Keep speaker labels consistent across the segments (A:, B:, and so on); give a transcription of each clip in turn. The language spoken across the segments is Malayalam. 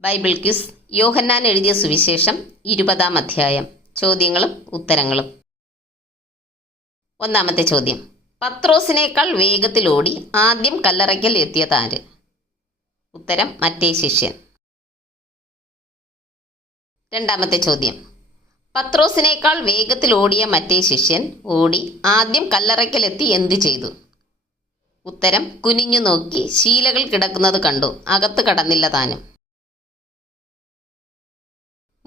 A: ബൈബിൾ ക്വിസ് യോഹന്നാൻ എഴുതിയ സുവിശേഷം ഇരുപതാം അധ്യായം. ചോദ്യങ്ങളും ഉത്തരങ്ങളും. ഒന്നാമത്തെ ചോദ്യം. പത്രോസിനേക്കാൾ വേഗത്തിലോടി ആദ്യം കല്ലറയ്ക്കൽ എത്തിയതാര് ഉത്തരം മറ്റേ ശിഷ്യൻ. രണ്ടാമത്തെ ചോദ്യം. പത്രോസിനേക്കാൾ വേഗത്തിലോടിയ മറ്റേ ശിഷ്യൻ ഓടി ആദ്യം കല്ലറയ്ക്കലെത്തി എന്തു ചെയ്തു? ഉത്തരം കുനിഞ്ഞു നോക്കി ശീലകൾ കിടക്കുന്നത് കണ്ടു. അകത്ത് കടന്നില്ല താനും.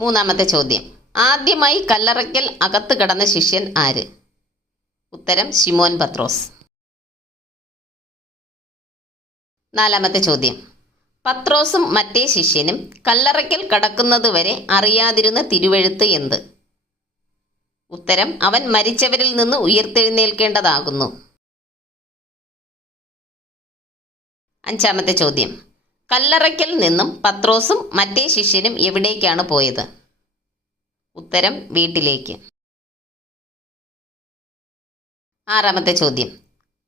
A: മൂന്നാമത്തെ ചോദ്യം. ആദ്യമായി കല്ലറയ്ക്കൽ അകത്ത് കടന്ന ശിഷ്യൻ ആര്? ഉത്തരം ശിമോൻ പത്രോസ്. നാലാമത്തെ ചോദ്യം. പത്രോസും മറ്റേ ശിഷ്യനും കല്ലറയ്ക്കൽ കടക്കുന്നത് വരെ അറിയാതിരുന്ന തിരുവെഴുത്ത് എന്ത്? ഉത്തരം അവൻ മരിച്ചവരിൽ നിന്ന് ഉയർത്തെഴുന്നേൽക്കേണ്ടതാകുന്നു. അഞ്ചാമത്തെ ചോദ്യം. കല്ലറയ്ക്കൽ നിന്നും പത്രോസും മറ്റേ ശിഷ്യനും എവിടേക്കാണ് പോയത്? ഉത്തരം വീട്ടിലേക്ക്. ആറാമത്തെ ചോദ്യം.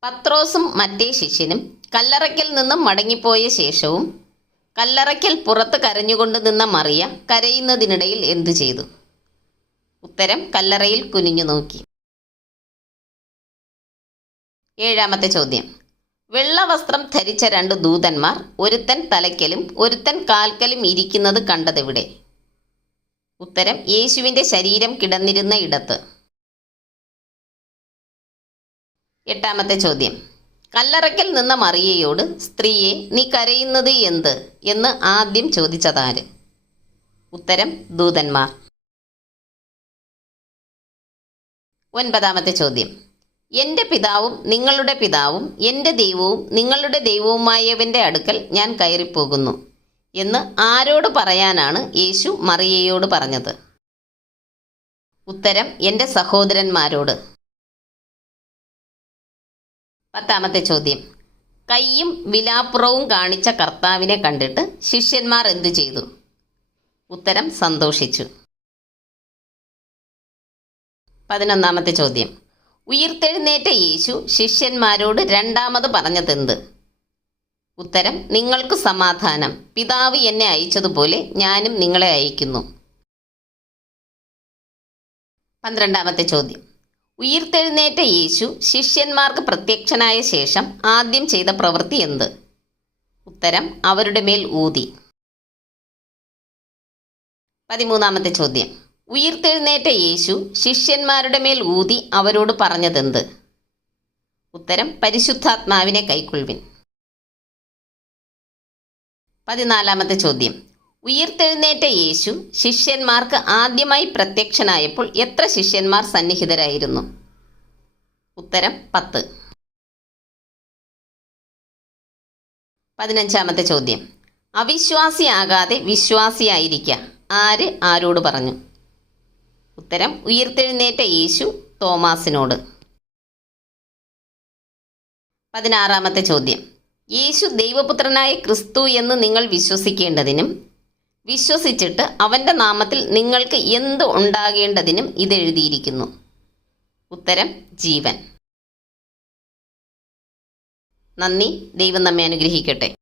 A: പത്രോസും മറ്റേ ശിഷ്യനും കല്ലറയ്ക്കൽ നിന്നും മടങ്ങിപ്പോയ ശേഷവും കല്ലറയ്ക്കൽ പുറത്ത് കരഞ്ഞുകൊണ്ട് നിന്ന മറിയ കരയുന്നതിനിടയിൽ എന്തു ചെയ്തു? ഉത്തരം കല്ലറയിൽ കുനിഞ്ഞു നോക്കി. ഏഴാമത്തെ ചോദ്യം. വെള്ള വസ്ത്രം ധരിച്ച രണ്ട് ദൂതന്മാർ ഒരുത്തൻ തലയ്ക്കലും ഒരുത്തൻ കാൽക്കലും ഇരിക്കുന്നത് കണ്ടതെവിടെ? ഉത്തരം യേശുവിന്റെ ശരീരം കിടന്നിരുന്ന ഇടത്ത്. എട്ടാമത്തെ ചോദ്യം. കല്ലറയ്ക്കൽ നിന്ന മറിയയോട് സ്ത്രീയെ നീ കരയുന്നത് എന്ത്? എന്ന് ആദ്യം ചോദിച്ചതാര്? ഉത്തരം ദൂതന്മാർ. ഒൻപതാമത്തെ ചോദ്യം. എന്റെ പിതാവും നിങ്ങളുടെ പിതാവും എന്റെ ദൈവവും നിങ്ങളുടെ ദൈവവുമായവന്റെ അടുക്കൽ ഞാൻ കയറിപ്പോകുന്നു എന്ന് ആരോട് പറയാനാണ് യേശു മറിയയോട് പറഞ്ഞത്. ഉത്തരം എന്റെ സഹോദരന്മാരോട്. പത്താമത്തെ ചോദ്യം. കയ്യും വിലാപ്പുറവും കാണിച്ച കർത്താവിനെ കണ്ടിട്ട് ശിഷ്യന്മാർ എന്തു ചെയ്തു? ഉത്തരം സന്തോഷിച്ചു. പതിനൊന്നാമത്തെ ചോദ്യം. ഉയിർത്തെഴുന്നേറ്റ യേശു ശിഷ്യന്മാരോട് രണ്ടാമത് പറഞ്ഞതെന്ത്? ഉത്തരം നിങ്ങൾക്ക് സമാധാനം. പിതാവ് എന്നെ അയച്ചതുപോലെ ഞാനും നിങ്ങളെ അയക്കുന്നു. പന്ത്രണ്ടാമത്തെ ചോദ്യം. ഉയർത്തെഴുന്നേറ്റ യേശു ശിഷ്യന്മാർക്ക് പ്രത്യക്ഷനായ ശേഷം ആദ്യം ചെയ്ത പ്രവൃത്തി എന്ത്? ഉത്തരം അവരുടെ മേൽ ഊതി. പതിമൂന്നാമത്തെ ചോദ്യം. ഉയിർത്തെഴുന്നേറ്റ യേശു ശിഷ്യന്മാരുടെ മേൽ ഊതി അവരോട് പറഞ്ഞതെന്ത്? ഉത്തരം പരിശുദ്ധാത്മാവിനെ കൈക്കൊള്ളുവിൻ. പതിനാലാമത്തെ ചോദ്യം. ഉയിർത്തെഴുന്നേറ്റ യേശു ശിഷ്യന്മാർക്ക് ആദ്യമായി പ്രത്യക്ഷനായപ്പോൾ എത്ര ശിഷ്യന്മാർ സന്നിഹിതരായിരുന്നു? ഉത്തരം പത്ത്. പതിനഞ്ചാമത്തെ ചോദ്യം. അവിശ്വാസിയാകാതെ വിശ്വാസിയായിരിക്കുക ആര്? ആരോട് പറഞ്ഞു? ഉത്തരം ഉയർത്തെഴുന്നേറ്റ യേശു തോമാസിനോട്. പതിനാറാമത്തെ ചോദ്യം. യേശു ദൈവപുത്രനായ ക്രിസ്തു എന്ന് നിങ്ങൾ വിശ്വസിക്കേണ്ടതിനും വിശ്വസിച്ചിട്ട് അവന്റെ നാമത്തിൽ നിങ്ങൾക്ക് എന്ത് ഉണ്ടാകേണ്ടതിനും ഇതെഴുതിയിരിക്കുന്നു ഉത്തരം ജീവൻ. നന്ദി. ദൈവം നമ്മെ അനുഗ്രഹിക്കട്ടെ.